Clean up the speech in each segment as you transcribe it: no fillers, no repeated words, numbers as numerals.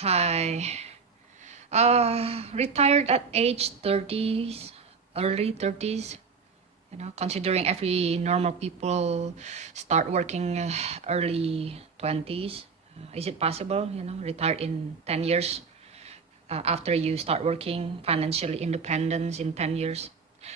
Hi. Retired at age 30s, early 30s. Considering every normal people start working early 20s. Is it possible, retire in 10 years after you start working, financially independence in 10 years?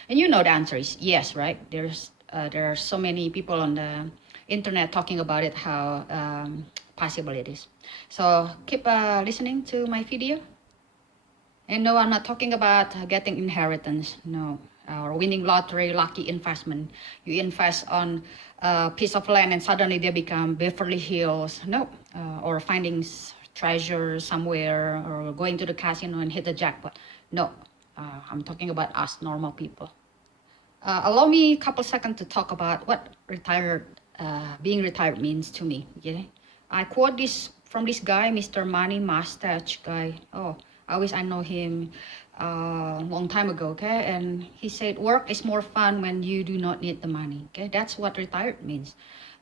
And the answer is yes, right? There are so many people on the internet talking about it, how possible it is. So keep listening to my video. And no, I'm not talking about getting inheritance, no, or winning lottery, lucky investment. You invest on a piece of land and suddenly they become Beverly Hills, no, or finding treasure somewhere, or going to the casino and hit the jackpot. No, I'm talking about us normal people. Allow me a couple seconds to talk about what being retired means to me. Okay? I quote this from this guy, Mr. Money Mustache guy. Oh, I wish I know him a long time ago. Okay, and he said, "Work is more fun when you do not need the money." Okay, that's what retired means.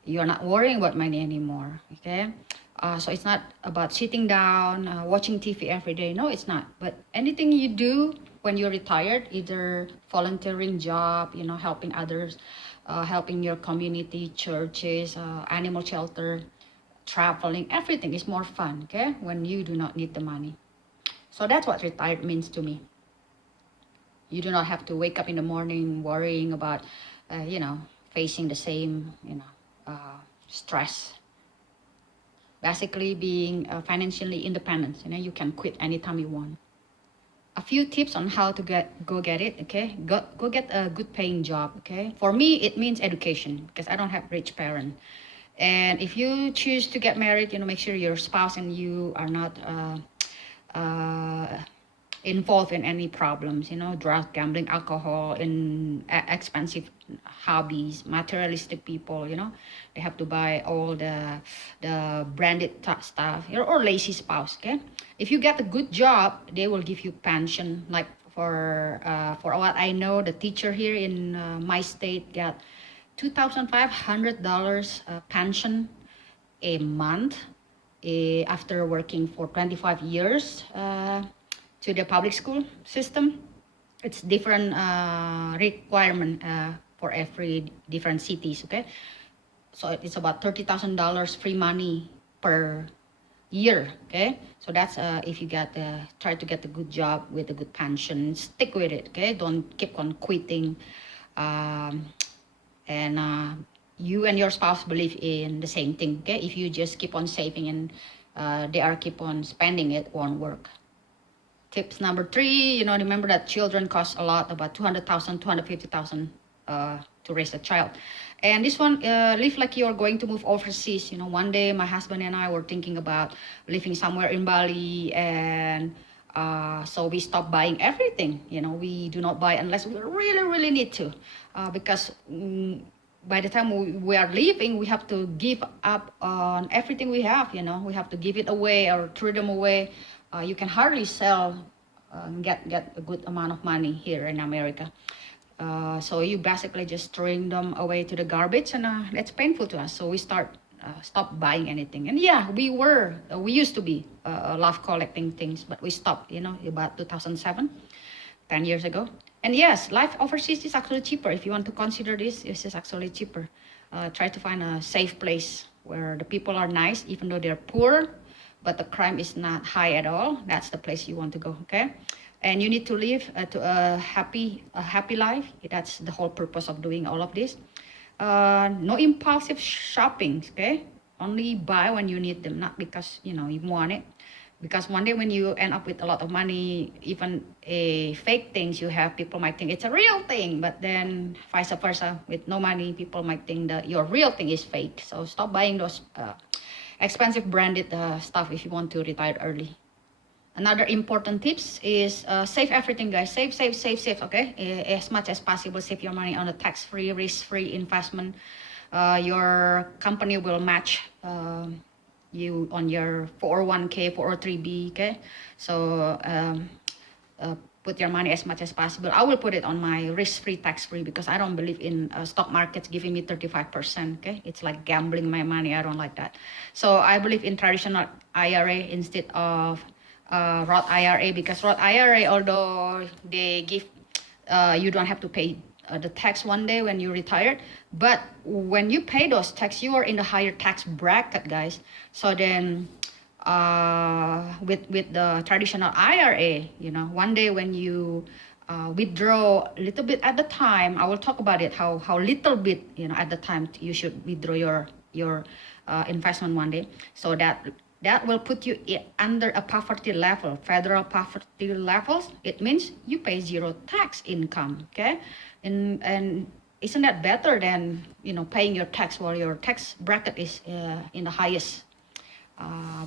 You're not worrying about money anymore. Okay. So it's not about sitting down, watching TV every day. No, it's not. But anything you do when you're retired, either volunteering job, helping others, helping your community, churches, animal shelter, traveling, everything is more fun, okay, when you do not need the money. So that's what retired means to me. You do not have to wake up in the morning worrying about, facing the same, stress. Basically being financially independent. You can quit anytime you want. A few tips on how to go get it. Okay, go get a good paying job. Okay, for me it means education because I don't have rich parents. And if you choose to get married, make sure your spouse and you are not involved in any problems, drug, gambling, alcohol, in expensive hobbies, materialistic people, they have to buy all the branded stuff, or lazy spouse. Okay, if you get a good job, they will give you pension. Like for what I know, the teacher here in my state got $2,500 pension a month after working for 25 years to the public school system. It's different requirement for every different cities. Okay, so it's about $30,000 free money per year. Okay, so that's if you try to get a good job with a good pension, stick with it. Okay, don't keep on quitting. And you and your spouse believe in the same thing. Okay, if you just keep on saving and they are keep on spending, it won't work. Tips number 3, remember that children cost a lot, about 200,000, 250,000 to raise a child. And this one, live like you're going to move overseas. One day my husband and I were thinking about living somewhere in Bali, and so we stopped buying everything. We do not buy unless we really, really need to, because by the time we are leaving, we have to give up on everything we have. We have to give it away or throw them away. You can hardly sell and get a good amount of money here in America. So you basically just throwing them away to the garbage, and that's painful to us. So we stop buying anything. And yeah, we used to be love collecting things, but we stopped, about 2007, 10 years ago. And yes, life overseas is actually cheaper. If you want to consider this is actually cheaper. Try to find a safe place where the people are nice, even though they're poor, but the crime is not high at all. That's the place you want to go. Okay, and you need to live to a happy life. That's the whole purpose of doing all of this. No impulsive shopping. Okay, only buy when you need them, not because you want it. Because one day when you end up with a lot of money, even a fake things you have, people might think it's a real thing. But then vice versa, with no money, people might think that your real thing is fake. So stop buying those expensive branded stuff if you want to retire early. Another important tips is save everything, guys. Save. Okay, as much as possible. Save your money on a tax-free, risk-free investment. Your company will match you on your 401k, 403b. Okay, so put your money as much as possible. I will put it on my risk-free, tax-free, because I don't believe in stock markets giving me 35%. Okay, it's like gambling my money. I don't like that. So I believe in traditional IRA instead of Roth IRA, because Roth IRA, although they give, you don't have to pay the tax one day when you retired, but when you pay those tax, you are in the higher tax bracket, guys. So then with the traditional IRA, one day when you withdraw a little bit at the time, I will talk about it, how little bit, at the time you should withdraw your investment one day. So that will put you under a poverty level, federal poverty levels. It means you pay zero tax income, okay? And isn't that better than paying your tax while your tax bracket is in the highest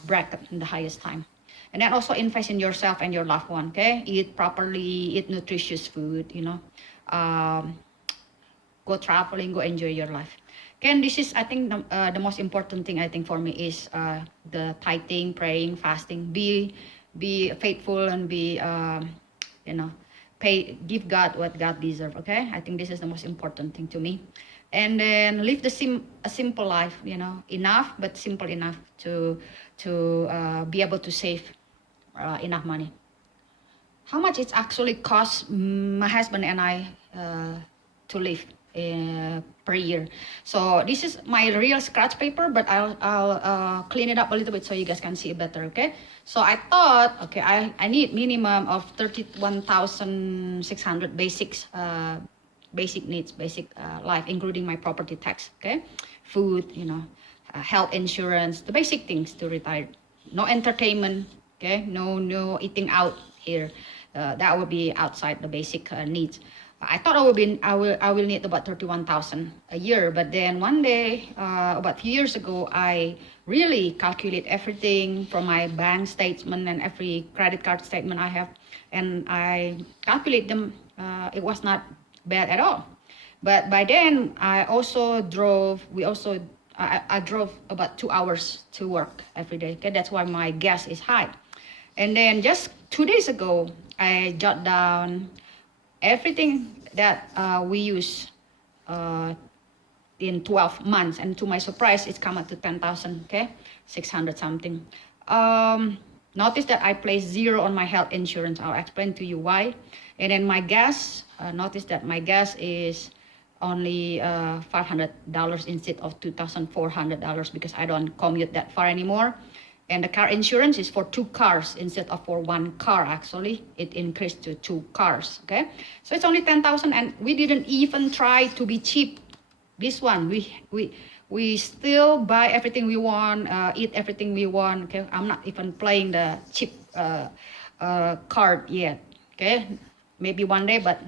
bracket, in the highest time? And then also invest in yourself and your loved one, okay? Eat properly, eat nutritious food, go traveling, go enjoy your life. Okay, and this is, I think, the most important thing, I think, for me is the tithing, praying, fasting. Be faithful and be, give God what God deserves, okay? I think this is the most important thing to me. And then live a simple life, enough, but simple enough to be able to save enough money. How much it actually costs my husband and I to live per year? So this is my real scratch paper, but I'll clean it up a little bit so you guys can see it better, okay? So I thought, okay, I need minimum of 31,600 basic needs, basic life, including my property tax, okay? Food, health insurance, the basic things to retire. No entertainment, okay? No eating out here. That will be outside the basic needs. I thought I will need about 31,000 a year, but then one day, about a few years ago, I really calculate everything from my bank statement and every credit card statement I have, and I calculate them. It was not bad at all. But by then, I drove about 2 hours to work every day. Okay, that's why my gas is high. And then just 2 days ago, I jot down everything that we use in 12 months, and to my surprise, it's come up to 10,000, okay, 600 something. Notice that I placed 0 on my health insurance. I'll explain to you why. And then my gas, notice that my gas is only $500 instead of $2,400 because I don't commute that far anymore. And the car insurance is for 2 cars instead of for 1 car. Actually, it increased to 2 cars. Okay, so it's only 10,000, and we didn't even try to be cheap. This one, we still buy everything we want, eat everything we want. Okay, I'm not even playing the cheap card yet. Okay, maybe one day, but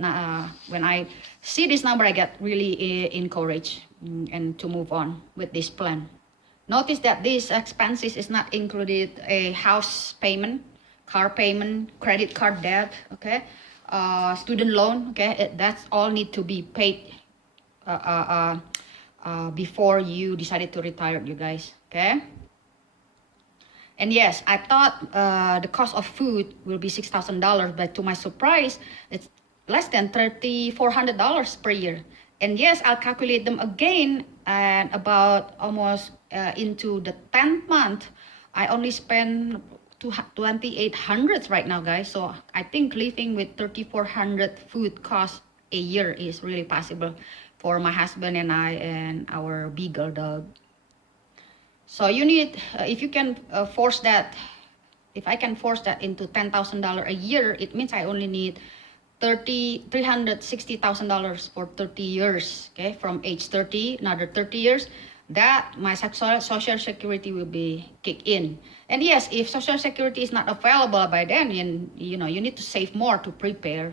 when I see this number, I get really encouraged and to move on with this plan. Notice that these expenses is not included a house payment, car payment, credit card debt, okay, student loan, okay. That's all need to be paid before you decided to retire, you guys, okay. And yes, I thought the cost of food will be $6,000, but to my surprise, it's less than $3,400 per year. And yes, I'll calculate them again, and about almost into the 10th month, I only spend 2,800 right now, guys. So I think living with 3,400 food costs a year is really possible for my husband and I and our beagle dog. So you need, if you can force that, if I can force that into $10,000 a year, it means I only need $360,000 for 30 years, okay? From age 30, another 30 years, that my social security will be kicked in. And yes, if social security is not available by then, you need to save more to prepare.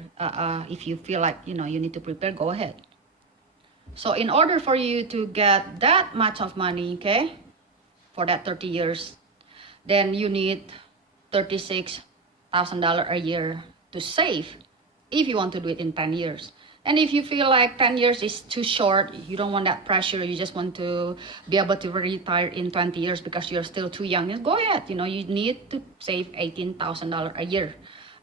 If you feel like, you need to prepare, go ahead. So in order for you to get that much of money, okay, for that 30 years, then you need $36,000 a year to save if you want to do it in 10 years. And if you feel like 10 years is too short, you don't want that pressure, you just want to be able to retire in 20 years because you're still too young, go ahead. You need to save $18,000 a year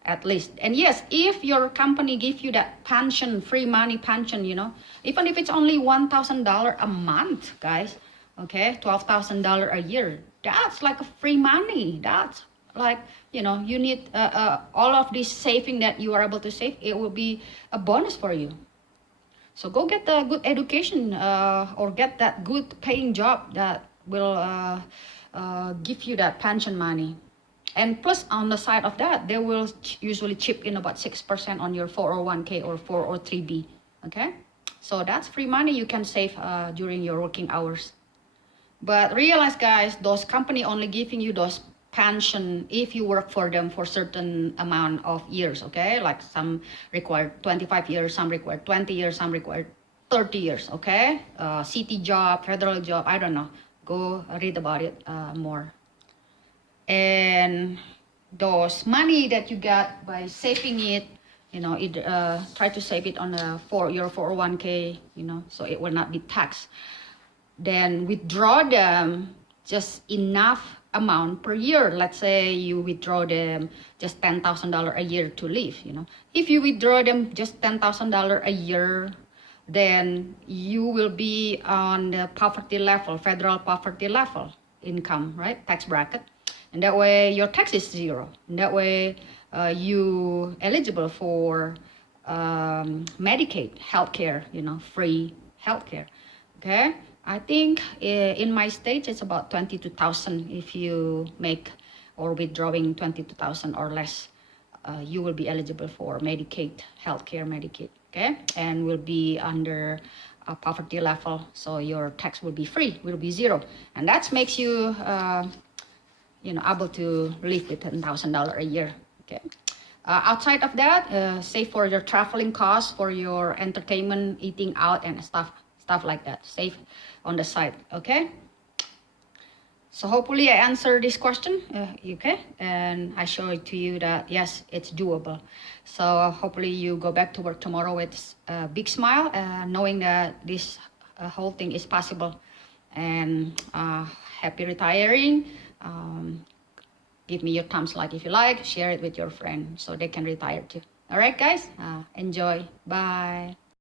at least. And yes, if your company gives you that pension, free money pension, even if it's only $1,000 a month, guys, okay, $12,000 a year, that's like a free money. That's Like, you need all of this saving that you are able to save. It will be a bonus for you. So go get a good education, or get that good paying job that will give you that pension money. And plus, on the side of that, they will usually chip in about 6% on your 401k or 403b. Okay, so that's free money you can save during your working hours. But realize, guys, those company only giving you those pension if you work for them for certain amount of years. Okay, like some require 25 years, some require 20 years, some require 30 years. Okay, city job, federal job, I don't know. Go read about it more. And those money that you got by saving it, try to save it on your 401k, so it will not be taxed. Then withdraw them just enough amount per year. Let's say you withdraw them just $10,000 a year to live. If you withdraw them just $10,000 a year, then you will be on the poverty level, federal poverty level income, right? Tax bracket. And that way your tax is zero. And that way you eligible for Medicaid healthcare, free healthcare. Okay. I think in my state it's about 22,000. If you make or withdrawing 22,000 or less, you will be eligible for Medicaid, healthcare Medicaid, okay? And will be under a poverty level, so your tax will be free, will be zero. And that makes you, able to live with $10,000 a year, okay? Outside of that, save for your traveling costs, for your entertainment, eating out and stuff like that. Save on the side, okay? So hopefully I answered this question, okay? And I show it to you that yes, it's doable. So hopefully you go back to work tomorrow with a big smile, knowing that this whole thing is possible. And happy retiring. Give me your thumbs like if you like, share it with your friend so they can retire too. All right, guys, enjoy. Bye.